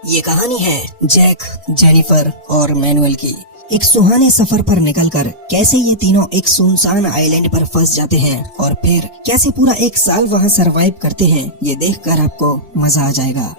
ये कहानी है जैक, जेनिफर और मैनुअल की। एक सुहाने सफर पर निकलकर कैसे ये तीनों एक सुनसान आइलैंड पर फंस जाते हैं और फिर कैसे पूरा एक साल वहाँ सरवाइव करते हैं, ये देखकर आपको मजा आ जाएगा।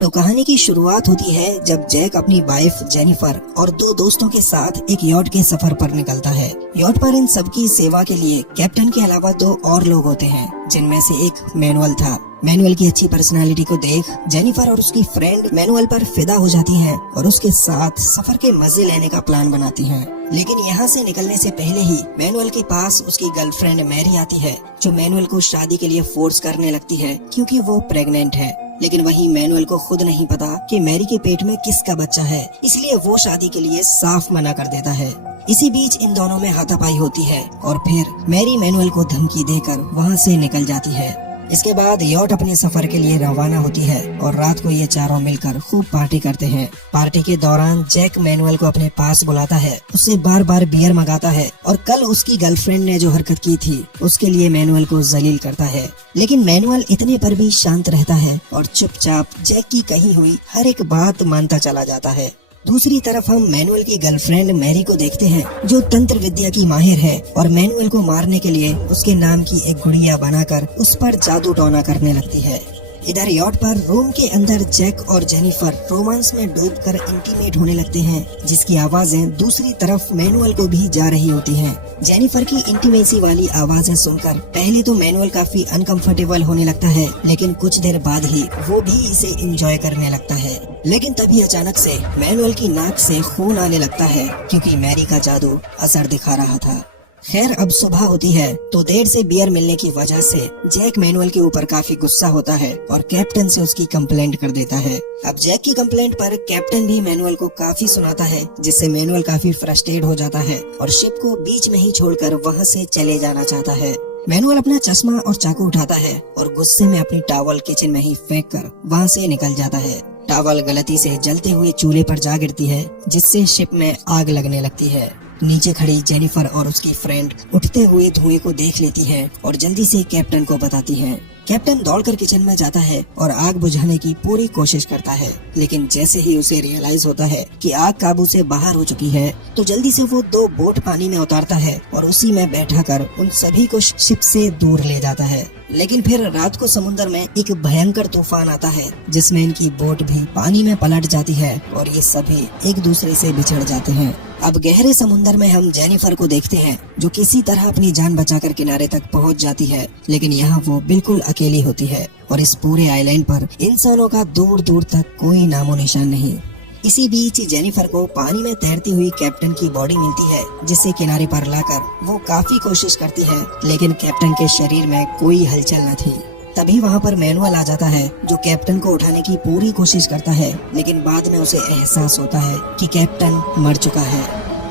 तो कहानी की शुरुआत होती है जब जैक अपनी वाइफ जेनिफर और दो दोस्तों के साथ एक यॉट के सफर पर निकलता है। यॉट पर इन सबकी सेवा के लिए कैप्टन के अलावा दो और लोग होते हैं, जिनमें से एक मैनुअल था। मैनुअल की अच्छी पर्सनालिटी को देख जेनिफर और उसकी फ्रेंड मैनुअल पर फिदा हो जाती हैं और उसके साथ सफर के मजे लेने का प्लान बनाती हैं। लेकिन यहाँ से निकलने से पहले ही मैनुअल के पास उसकी गर्लफ्रेंड मैरी आती है, जो मैनुअल को शादी के लिए फोर्स करने लगती है क्योंकि वो प्रेग्नेंट है। लेकिन वहीं मैनुअल को खुद नहीं पता कि मैरी के पेट में किसका बच्चा है, इसलिए वो शादी के लिए साफ मना कर देता है। इसी बीच इन दोनों में हाथापाई होती है और फिर मैरी मैनुअल को धमकी देकर वहाँ से निकल जाती है। इसके बाद यॉट अपने सफर के लिए रवाना होती है और रात को ये चारों मिलकर खूब पार्टी करते हैं। पार्टी के दौरान जैक मैनुअल को अपने पास बुलाता है, उससे बार बार बियर मंगाता है और कल उसकी गर्लफ्रेंड ने जो हरकत की थी उसके लिए मैनुअल को जलील करता है। लेकिन मैनुअल इतने पर भी शांत रहता है और चुपचाप जैक की कही हुई हर एक बात मानता चला जाता है। दूसरी तरफ हम मैनुअल की गर्लफ्रेंड मैरी को देखते हैं, जो तंत्र विद्या की माहिर है और मैनुअल को मारने के लिए उसके नाम की एक गुड़िया बनाकर उस पर जादू टोना करने लगती है। इधर यॉट पर रूम के अंदर जैक और जेनिफर रोमांस में डूबकर इंटीमेट होने लगते हैं, जिसकी आवाजें दूसरी तरफ मैनुअल को भी जा रही होती हैं। जेनिफर की इंटीमेसी वाली आवाजें सुनकर पहले तो मैनुअल काफी अनकंफर्टेबल होने लगता है, लेकिन कुछ देर बाद ही वो भी इसे एंजॉय करने लगता है। लेकिन तभी अचानक से मैनुअल की नाक से खून आने लगता है क्योंकि मैरी का जादू असर दिखा रहा था। खैर अब सुबह होती है तो देर से बियर मिलने की वजह से जैक मैनुअल के ऊपर काफी गुस्सा होता है और कैप्टन से उसकी कंप्लेंट कर देता है। अब जैक की कंप्लेंट पर कैप्टन भी मैनुअल को काफी सुनाता है, जिससे मैनुअल काफी फ्रस्ट्रेट हो जाता है और शिप को बीच में ही छोड़कर वहाँ से चले जाना चाहता है। मैनुअल अपना चश्मा और चाकू उठाता है और गुस्से में अपनी टॉवल किचन में ही फेंक कर वहाँ से निकल जाता है। टॉवल गलती से जलते हुए चूल्हे पर जा गिरती है, जिससे शिप में आग लगने लगती है। नीचे खड़ी जेनिफर और उसकी फ्रेंड उठते हुए धुएं को देख लेती है और जल्दी से कैप्टन को बताती है। कैप्टन दौड़कर किचन में जाता है और आग बुझाने की पूरी कोशिश करता है, लेकिन जैसे ही उसे रियलाइज होता है कि आग काबू से बाहर हो चुकी है तो जल्दी से वो दो बोट पानी में उतारता है और उसी में बैठाकर उन सभी को शिप से दूर ले जाता है। लेकिन फिर रात को समुद्र में एक भयंकर तूफान आता है, जिसमें इनकी बोट भी पानी में पलट जाती है और ये सभी एक दूसरे से बिछड़ जाते हैं। अब गहरे समुद्र में हम जेनिफर को देखते हैं, जो किसी तरह अपनी जान बचाकर किनारे तक पहुंच जाती है, लेकिन यहाँ वो बिल्कुल अकेली होती है और इस पूरे आइलैंड पर इंसानों का दूर दूर तक कोई नामो निशान नहीं। इसी बीच जेनिफर को पानी में तैरती हुई कैप्टन की बॉडी मिलती है, जिसे किनारे पर लाकर वो काफी कोशिश करती है, लेकिन कैप्टन के शरीर में कोई हलचल न थी। तभी वहाँ पर मैनुअल आ जाता है, जो कैप्टन को उठाने की पूरी कोशिश करता है, लेकिन बाद में उसे एहसास होता है कि कैप्टन मर चुका है।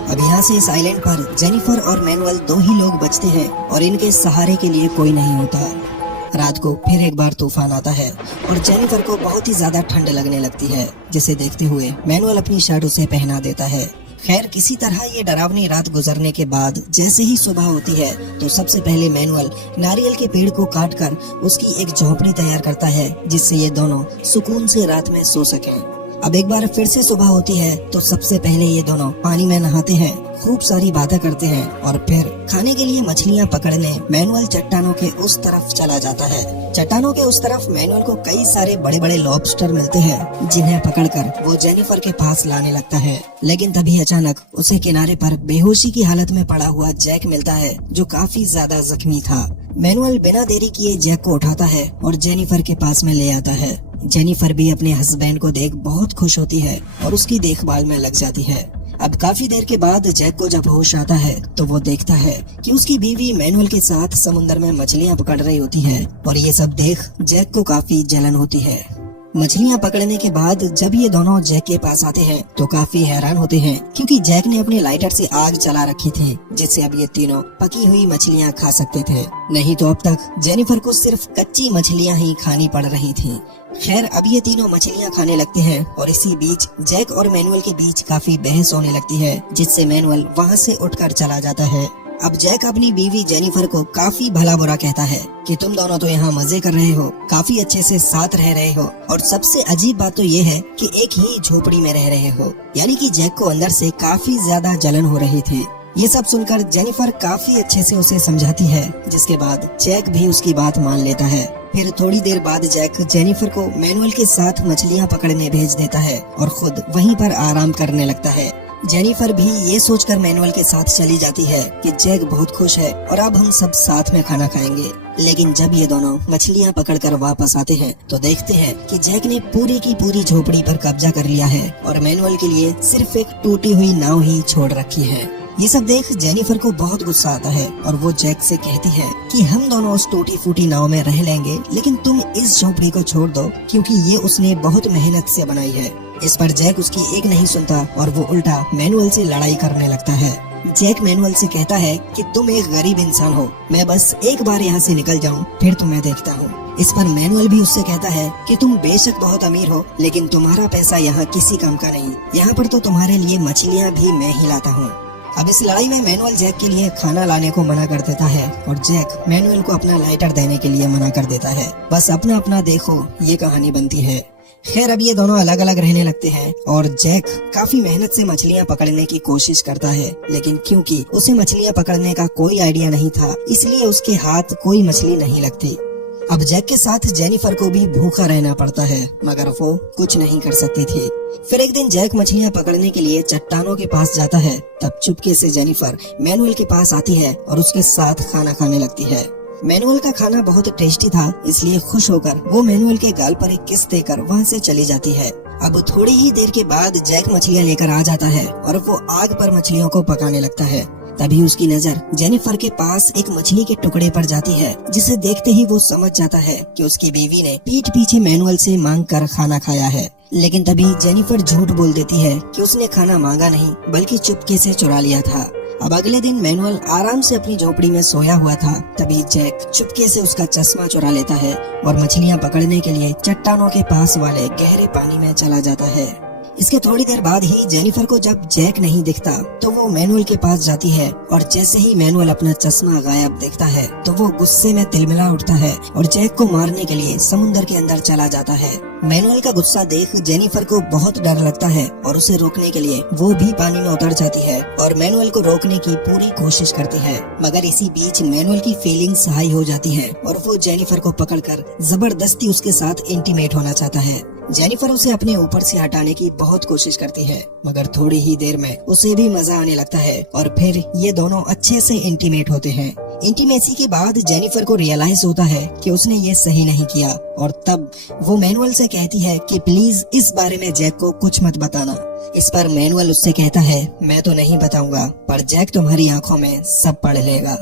अब यहाँ से इस आइलैंड पर जेनिफर और मैनुअल दो ही लोग बचते हैं और इनके सहारे के लिए कोई नहीं होता। रात को फिर एक बार तूफान आता है और जेनिफर को बहुत ही ज्यादा ठंड लगने लगती है, जिसे देखते हुए मैनुअल अपनी शर्ट उसे पहना देता है। खैर किसी तरह ये डरावनी रात गुजरने के बाद जैसे ही सुबह होती है तो सबसे पहले मैनुअल नारियल के पेड़ को काटकर उसकी एक झोपड़ी तैयार करता है, जिससे ये दोनों सुकून से रात में सो सकें। अब एक बार फिर से सुबह होती है तो सबसे पहले ये दोनों पानी में नहाते हैं, खूब सारी बातें करते हैं और फिर खाने के लिए मछलियाँ पकड़ने मैनुअल चट्टानों के उस तरफ चला जाता है। चट्टानों के उस तरफ मैनुअल को कई सारे बड़े बड़े लॉबस्टर मिलते हैं, जिन्हें पकड़कर वो जेनिफर के पास लाने लगता है। लेकिन तभी अचानक उसे किनारे पर बेहोशी की हालत में पड़ा हुआ जैक मिलता है, जो काफी ज्यादा जख्मी था। मैनुअल बिना देरी किए जैक को उठाता है और जेनिफर के पास में ले आता है। जेनिफर भी अपने हस्बैंड को देख बहुत खुश होती है और उसकी देखभाल में लग जाती है। अब काफी देर के बाद जैक को जब होश आता है तो वो देखता है कि उसकी बीवी मैनुअल के साथ समुद्र में मछलियां पकड़ रही होती है और ये सब देख जैक को काफी जलन होती है। मछलियाँ पकड़ने के बाद जब ये दोनों जैक के पास आते हैं तो काफी हैरान होते हैं, क्योंकि जैक ने अपने लाइटर से आग जला रखी थी, जिससे अब ये तीनों पकी हुई मछलियाँ खा सकते थे। नहीं तो अब तक जेनिफर को सिर्फ कच्ची मछलियाँ ही खानी पड़ रही थी। खैर, अब ये तीनों मछलियाँ खाने लगते हैं और इसी बीच जैक और मैनुअल के बीच काफी बहस होने लगती है, जिससे मैनुअल वहाँ से उठकर चला जाता है। अब जैक अपनी बीवी जेनिफर को काफी भला बुरा कहता है कि तुम दोनों तो यहाँ मजे कर रहे हो, काफी अच्छे से साथ रह रहे हो, और सबसे अजीब बात तो ये है कि एक ही झोपड़ी में रह रहे हो। यानी कि जैक को अंदर से काफी ज्यादा जलन हो रही थी। ये सब सुनकर जेनिफर काफी अच्छे से उसे समझाती है, जिसके बाद जैक भी उसकी बात मान लेता है। फिर थोड़ी देर बाद जैक जेनिफर को मैनुअल के साथ मछलियाँ पकड़ने भेज देता है और खुद वहीं पर आराम करने लगता है। जेनिफर भी ये सोचकर मैनुअल के साथ चली जाती है कि जैक बहुत खुश है और अब हम सब साथ में खाना खाएंगे। लेकिन जब ये दोनों मछलियाँ पकड़कर वापस आते हैं तो देखते हैं कि जैक ने पूरी की पूरी झोपड़ी पर कब्जा कर लिया है और मैनुअल के लिए सिर्फ एक टूटी हुई नाव ही छोड़ रखी है। ये सब देख जेनिफर को बहुत गुस्सा आता है और वो जैक से कहती है कि हम दोनों उस टूटी फूटी नाव में रह लेंगे, लेकिन तुम इस झोपड़ी को छोड़ दो, क्योंकि ये उसने बहुत मेहनत से बनाई है। इस पर जैक उसकी एक नहीं सुनता और वो उल्टा मैनुअल से लड़ाई करने लगता है। जैक मैनुअल से कहता है कि तुम एक गरीब इंसान हो, मैं बस एक बार यहाँ से निकल जाऊँ फिर तुम्हें देखता हूँ। इस पर मैनुअल भी उससे कहता है कि तुम बेशक बहुत अमीर हो, लेकिन तुम्हारा पैसा यहाँ किसी काम का नहीं, यहाँ पर तो तुम्हारे लिए मछलियाँ भी मैं ही लाता हूँ। अब इस लड़ाई में मैनुअल जैक के लिए खाना लाने को मना कर देता है और जैक मैनुअल को अपना लाइटर देने के लिए मना कर देता है। बस अपना अपना देखो, ये कहानी बनती है। खैर, अब ये दोनों अलग अलग रहने लगते हैं और जैक काफी मेहनत से मछलियाँ पकड़ने की कोशिश करता है, लेकिन क्योंकि उसे मछलियाँ पकड़ने का कोई आइडिया नहीं था, इसलिए उसके हाथ कोई मछली नहीं लगती। अब जैक के साथ जेनिफर को भी भूखा रहना पड़ता है, मगर वो कुछ नहीं कर सकती थी। फिर एक दिन जैक मछलियाँ पकड़ने के लिए चट्टानों के पास जाता है, तब चुपके से जेनिफर मैनुअल के पास आती है और उसके साथ खाना खाने लगती है। मैनुअल का खाना बहुत टेस्टी था, इसलिए खुश होकर वो मैनुअल के गाल पर एक किस देकर वहाँ से चली जाती है। अब थोड़ी ही देर के बाद जैक मछलियाँ लेकर आ जाता है और वो आग पर मछलियों को पकाने लगता है। तभी उसकी नजर जेनिफर के पास एक मछली के टुकड़े पर जाती है, जिसे देखते ही वो समझ जाता है कि उसकी बीवी ने पीठ पीछे मैनुअल से मांग कर खाना खाया है। लेकिन तभी जेनिफर झूठ बोल देती है कि उसने खाना मांगा नहीं, बल्कि चुपके से चुरा लिया था। अब अगले दिन मैनुअल आराम से अपनी झोपड़ी में सोया हुआ था, तभी जैक चुपके से उसका चश्मा चुरा लेता है और मछलियाँ पकड़ने के लिए चट्टानों के पास वाले गहरे पानी में चला जाता है। इसके थोड़ी देर बाद ही जेनिफर को जब जैक नहीं दिखता तो वो मैनुअल के पास जाती है और जैसे ही मैनुअल अपना चश्मा गायब देखता है तो वो गुस्से में तिलमिला उठता है और जैक को मारने के लिए समुद्र के अंदर चला जाता है। मैनुअल का गुस्सा देख जेनिफर को बहुत डर लगता है और उसे रोकने के लिए वो भी पानी में उतर जाती है और मैनुअल को रोकने की पूरी कोशिश करती है, मगर इसी बीच मैनुअल की फीलिंग्स हाई हो जाती है और वो जेनिफर को पकड़कर जबरदस्ती उसके साथ इंटीमेट होना चाहता है। जेनिफर उसे अपने ऊपर से हटाने की बहुत कोशिश करती है, मगर थोड़ी ही देर में उसे भी मजा आने लगता है और फिर ये दोनों अच्छे से इंटीमेट होते हैं। इंटीमेसी के बाद जेनिफर को रियलाइज होता है कि उसने ये सही नहीं किया और तब वो मैनुअल से कहती है कि प्लीज इस बारे में जैक को कुछ मत बताना। इस पर मैनुअल उससे कहता है मैं तो नहीं बताऊंगा, पर जैक तुम्हारी आंखों में सब पढ़ लेगा।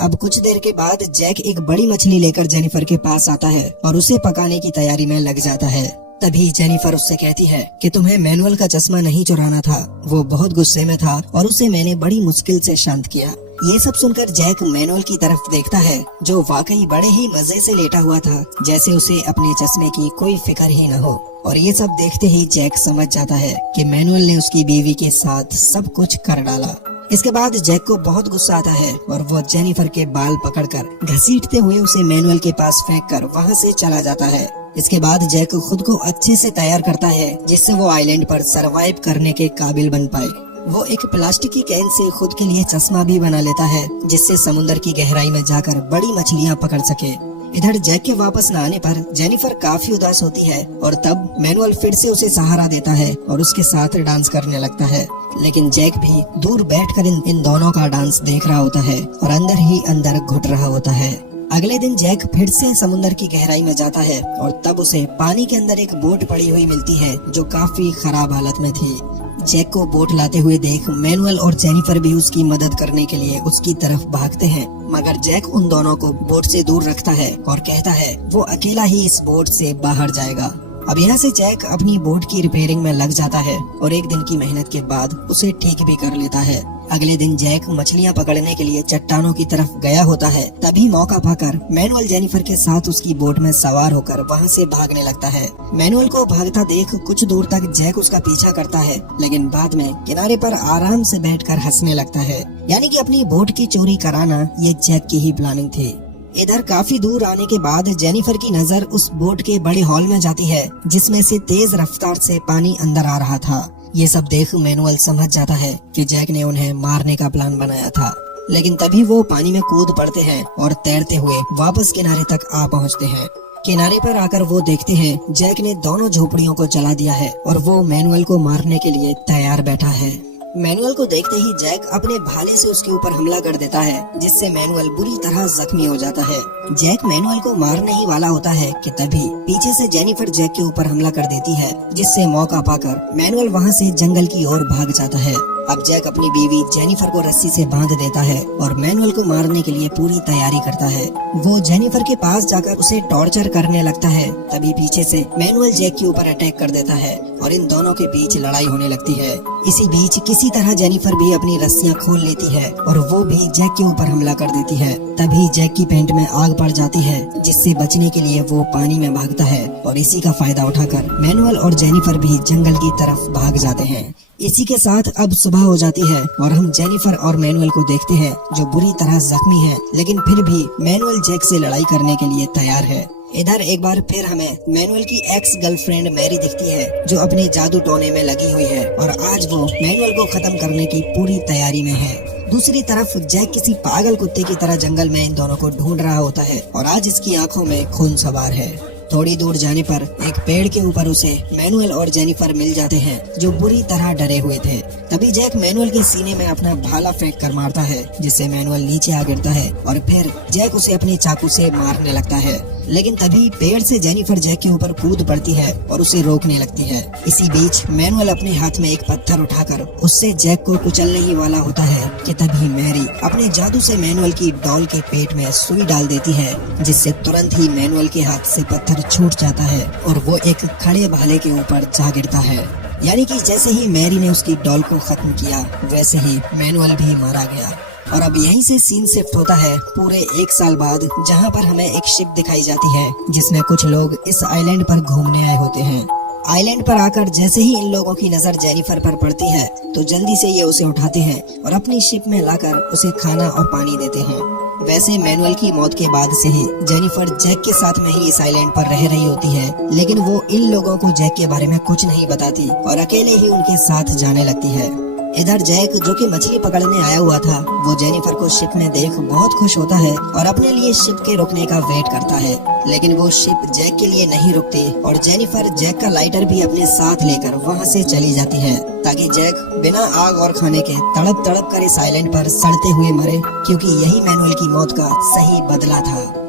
अब कुछ देर के बाद जैक एक बड़ी मछली लेकर जेनिफर के पास आता है और उसे पकाने की तैयारी में लग जाता है। तभी जेनिफर उससे कहती है कि तुम्हें मैनुअल का चश्मा नहीं चुराना था, वो बहुत गुस्से में था और उसे मैंने बड़ी मुश्किल से शांत किया। ये सब सुनकर जैक मैनुअल की तरफ देखता है, जो वाकई बड़े ही मजे से लेटा हुआ था, जैसे उसे अपने चश्मे की कोई फिक्र ही न हो। और ये सब देखते ही जैक समझ जाता है कि मैनुअल ने उसकी बीवी के साथ सब कुछ कर डाला। इसके बाद जैक को बहुत गुस्सा आता है और वो जेनिफर के बाल पकड़कर घसीटते हुए उसे मैनुअल के पास फेंककर वहाँ से चला जाता है। इसके बाद जैक खुद को अच्छे से तैयार करता है, जिससे वो आइलैंड पर सरवाइव करने के काबिल बन पाए। वो एक प्लास्टिक की कैन से खुद के लिए चश्मा भी बना लेता है, जिससे समुद्र की गहराई में जाकर बड़ी मछलियाँ पकड़ सके। इधर जैक के वापस न आने पर जेनिफर काफी उदास होती है और तब मैनुअल फिर से उसे सहारा देता है और उसके साथ डांस करने लगता है। लेकिन जैक भी दूर बैठकर इन दोनों का डांस देख रहा होता है और अंदर ही अंदर घुट रहा होता है। अगले दिन जैक फिर से समुद्र की गहराई में जाता है और तब उसे पानी के अंदर एक बोट पड़ी हुई मिलती है, जो काफी खराब हालत में थी। जैक को बोट लाते हुए देख मैनुअल और जेनिफर भी उसकी मदद करने के लिए उसकी तरफ भागते हैं, मगर जैक उन दोनों को बोट से दूर रखता है और कहता है वो अकेला ही इस बोट से बाहर जाएगा। अब यहाँ से जैक अपनी बोट की रिपेयरिंग में लग जाता है और एक दिन की मेहनत के बाद उसे ठीक भी कर लेता है। अगले दिन जैक मछलियाँ पकड़ने के लिए चट्टानों की तरफ गया होता है। तभी मौका पाकर मैनुअल जेनिफर के साथ उसकी बोट में सवार होकर वहाँ से भागने लगता है। मैनुअल को भागता देख कुछ दूर तक जैक उसका पीछा करता है, लेकिन बाद में किनारे पर आराम से बैठकर हंसने लगता है। यानी कि अपनी बोट की चोरी कराना ये जैक की ही प्लानिंग थी। इधर काफी दूर आने के बाद जेनिफर की नजर उस बोट के बड़े हॉल में जाती है, जिसमें से तेज रफ्तार से पानी अंदर आ रहा था। ये सब देख मैनुअल समझ जाता है कि जैक ने उन्हें मारने का प्लान बनाया था, लेकिन तभी वो पानी में कूद पड़ते हैं और तैरते हुए वापस किनारे तक आ पहुंचते हैं। किनारे पर आकर वो देखते हैं जैक ने दोनों झोपड़ियों को जला दिया है और वो मैनुअल को मारने के लिए तैयार बैठा है। मैनुअल को देखते ही जैक अपने भाले से उसके ऊपर हमला कर देता है, जिससे मैनुअल बुरी तरह जख्मी हो जाता है। जैक मैनुअल को मारने ही वाला होता है कि तभी पीछे से जेनिफर जैक के ऊपर हमला कर देती है, जिससे मौका पाकर मैनुअल वहां से जंगल की ओर भाग जाता है। अब जैक अपनी बीवी जेनिफर को रस्सी से बांध देता है और मैनुअल को मारने के लिए पूरी तैयारी करता है। वो जेनिफर के पास जाकर उसे टॉर्चर करने लगता है। तभी पीछे से मैनुअल जैक के ऊपर अटैक कर देता है और इन दोनों के बीच लड़ाई होने लगती है। इसी बीच किसी तरह जेनिफर भी अपनी रस्सियां खोल लेती है और वो भी जैक के ऊपर हमला कर देती है। तभी जैक की पैंट में आग पड़ जाती है, जिससे बचने के लिए वो पानी में भागता है और इसी का फायदा उठाकर मैनुअल और जेनिफर भी जंगल की तरफ भाग जाते हैं। इसी के साथ अब सुबह हो जाती है और हम जेनिफर और मैनुअल को देखते हैं, जो बुरी तरह जख्मी है, लेकिन फिर भी मैनुअल जैक से लड़ाई करने के लिए तैयार है। इधर एक बार फिर हमें मैनुअल की एक्स गर्लफ्रेंड मैरी दिखती है, जो अपने जादू टोने में लगी हुई है और आज वो मैनुअल को खत्म करने की पूरी तैयारी में है। दूसरी तरफ जैक किसी पागल कुत्ते की तरह जंगल में इन दोनों को ढूंढ रहा होता है और आज इसकी आंखों में खून सवार है। थोड़ी दूर जाने पर एक पेड़ के ऊपर उसे मैनुअल और जेनिफर मिल जाते हैं, जो बुरी तरह डरे हुए थे। तभी जैक मैनुअल के सीने में अपना भाला फेंक कर मारता है, जिससे मैनुअल नीचे आ गिरता है और फिर जैक उसे अपने चाकू से मारने लगता है। लेकिन तभी पेड़ से जेनिफर जैक के ऊपर कूद पड़ती है और उसे रोकने लगती है। इसी बीच मैनुअल अपने हाथ में एक पत्थर उठाकर उससे जैक को कुचलने ही वाला होता है कि तभी मैरी अपने जादू से मैनुअल की डॉल के पेट में सुई डाल देती है, जिससे तुरंत ही मैनुअल के हाथ से पत्थर छूट जाता है और वो एक खड़े भाले के ऊपर जा गिरता है। यानी कि जैसे ही मैरी ने उसकी डॉल को खत्म किया, वैसे ही मैनुअल भी मारा गया। और अब यहीं से सीन शिफ्ट होता है पूरे 1 साल बाद, जहां पर हमें एक शिप दिखाई जाती है, जिसमें कुछ लोग इस आइलैंड पर घूमने आए होते हैं। आइलैंड पर आकर जैसे ही इन लोगों की नजर जेनिफर पर पड़ती है, तो जल्दी से ये उसे उठाते हैं और अपनी शिप में लाकर उसे खाना और पानी देते हैं। वैसे मैनुअल की मौत के बाद से ही जेनिफर जैक के साथ में ही इस आइलैंड पर रह रही होती है, लेकिन वो इन लोगों को जैक के बारे में कुछ नहीं बताती और अकेले ही उनके साथ जाने लगती है। इधर जैक, जो कि मछली पकड़ने आया हुआ था, वो जेनिफर को शिप में देख बहुत खुश होता है और अपने लिए शिप के रुकने का वेट करता है। लेकिन वो शिप जैक के लिए नहीं रुकती और जेनिफर जैक का लाइटर भी अपने साथ लेकर वहाँ से चली जाती है, ताकि जैक बिना आग और खाने के तड़प तड़प कर इस आइलैंड पर सड़ते हुए मरे, क्योंकि यही मैनुअल की मौत का सही बदला था।